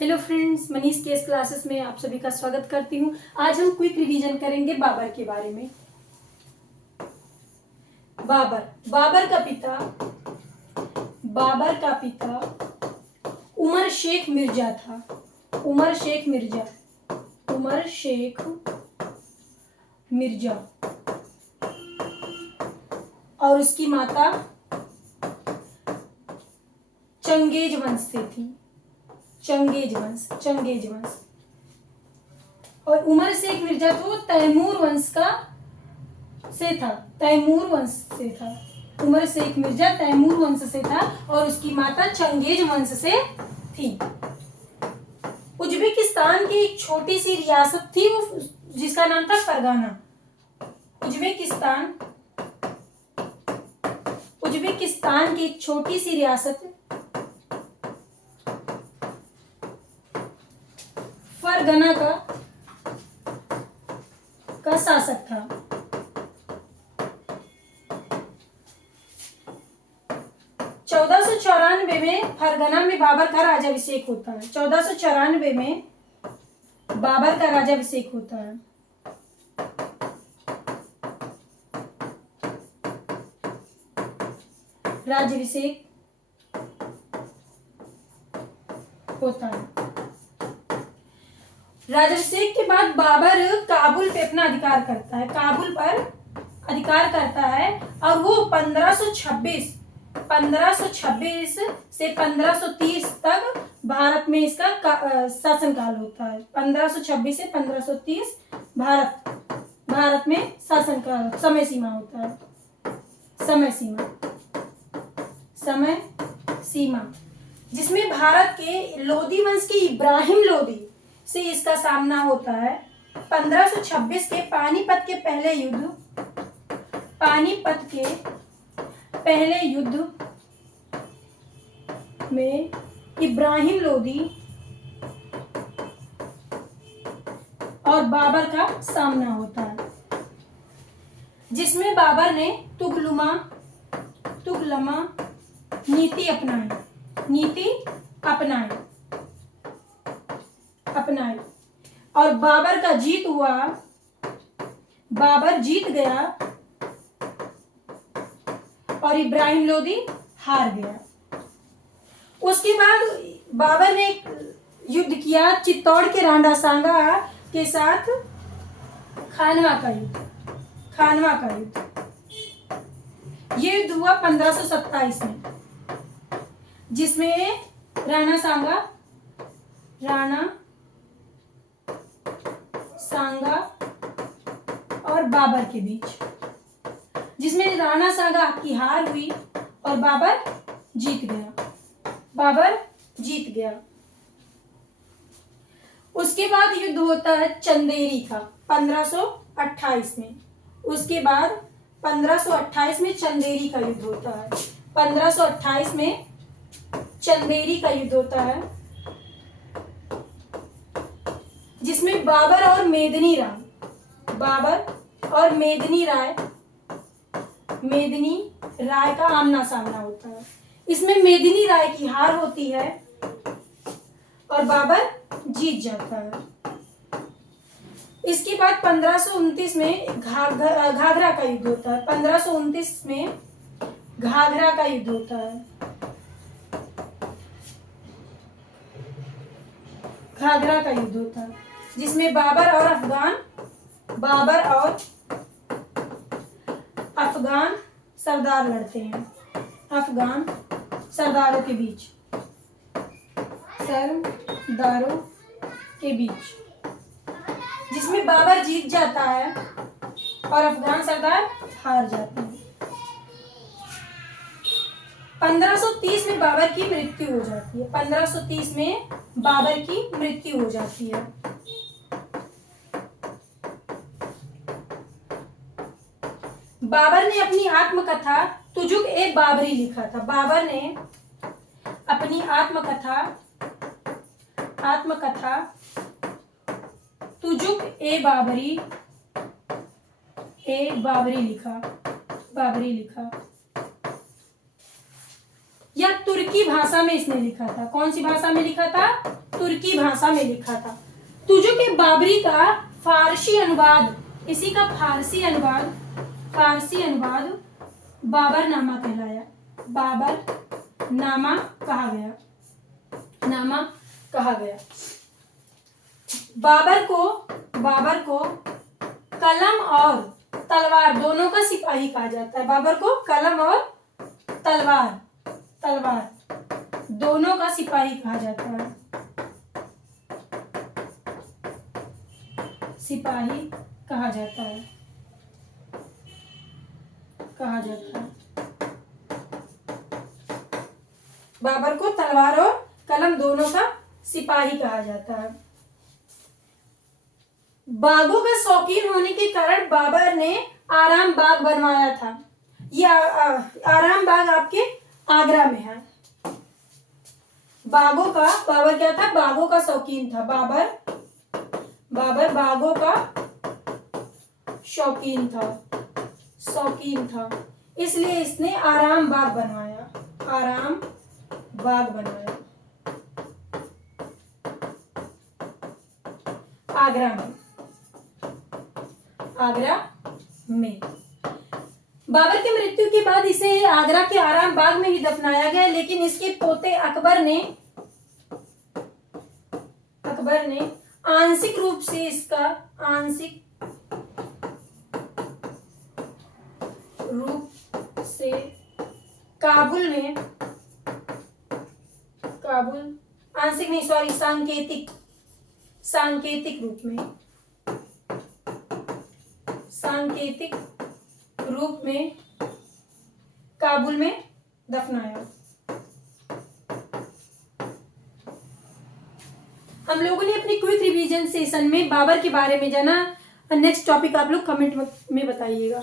Hello friends, Manish case classes में आप सभी का स्वागत करती हूँ। आज हम क्विक रिवीजन करेंगे बाबर के बारे में। बाबर का पिता उमर शेख मिर्जा था। उमर शेख मिर्जा और उसकी माता चंगेज वंश से थी। चंगेज वंश। और उमर शेख मिर्जा तो तैमूर वंश से था। उमर शेख मिर्जा तैमूर वंश से था और उसकी माता चंगेज वंश से थी। उज्बेकिस्तान की एक छोटी सी रियासत थी जिसका नाम था फरगाना। उज्बेकिस्तान की एक छोटी सी रियासत फरगना का शासक था। 1494 में फरगना में बाबर का राज्याभिषेक होता है। 1494 में बाबर का राज्याभिषेक होता है। राज्याभिषेक के बाद बाबर काबुल पे अपना अधिकार करता है और वो 1526 से 1530 तक भारत में इसका शासनकाल होता है। 1526 से 1530 भारत में शासनकाल समय सीमा होता है। समय सीमा जिसमें भारत के लोदी वंश के इब्राहिम लोदी से इसका सामना होता है। 1526 के पानीपत के पहले युद्ध में इब्राहिम लोदी और बाबर का सामना होता है, जिसमें बाबर ने तुगलमा नीति अपनाई और बाबर जीत गया और इब्राहिम लोदी हार गया। उसके बाद बाबर ने एक युद्ध किया चित्तौड़ के राणा सांगा के साथ, खानवा का युद्ध। ये युद्ध हुआ 1527 में, जिसमें राणा सांगा और बाबर के बीच, जिसमें राणा सांगा की हार हुई और बाबर जीत गया। उसके बाद युद्ध होता है चंदेरी का 1528 में। उसके बाद 1528 में चंदेरी का युद्ध होता है। 1528 में चंदेरी का युद्ध होता है, जिसमें बाबर और मेदिनी राय का आमना सामना होता है। इसमें मेदिनी राय की हार होती है और बाबर जीत जाता है। इसके बाद 1529 में घाघरा का युद्ध होता है। 1529 में घाघरा का युद्ध होता है। जिसमें बाबर और अफगान सरदार लड़ते हैं। अफगान सरदारों के बीच जिसमें बाबर जीत जाता है और अफगान सरदार हार जाते हैं। 1530 में बाबर की मृत्यु हो जाती है। 1530 में बाबर की मृत्यु हो जाती है। बाबर ने अपनी आत्मकथा तुजुक ए बाबरी लिखा था। बाबर ने अपनी आत्मकथा तुजुक ए बाबरी लिखा। यह तुर्की भाषा में इसने लिखा था। कौन सी भाषा में लिखा था? तुर्की भाषा में लिखा था। तो जो कि बाबरी का फारसी अनुवाद, इसी का फारसी अनुवाद बाबरनामा कहलाया। बाबरनामा कहा गया। बाबर को कलम और तलवार दोनों का सिपाही कहा जाता है। बाबर को कलम और तलवार दोनों का सिपाही कहा जाता है। सिपाही कहा जाता है। बाबर को तलवार और कलम दोनों का सिपाही कहा जाता है। बागों का शौकीन होने के कारण बाबर ने आराम बाग बनवाया था। आराम बाग आपके आगरा में है। बाबर क्या था? बागों का शौकीन था। बाबर बागों का शौकीन था, इसलिए इसने आराम बाग बनवाया। आगरा में बाबर की मृत्यु के बाद इसे आगरा के आराम बाग में ही दफनाया गया, लेकिन इसके पोते अकबर ने आंशिक रूप से सांकेतिक रूप में काबुल में दफनाया। हम लोगों ने अपनी क्विक रिवीजन सेशन में बाबर के बारे में जाना। नेक्स्ट टॉपिक आप लोग कमेंट में बताइएगा।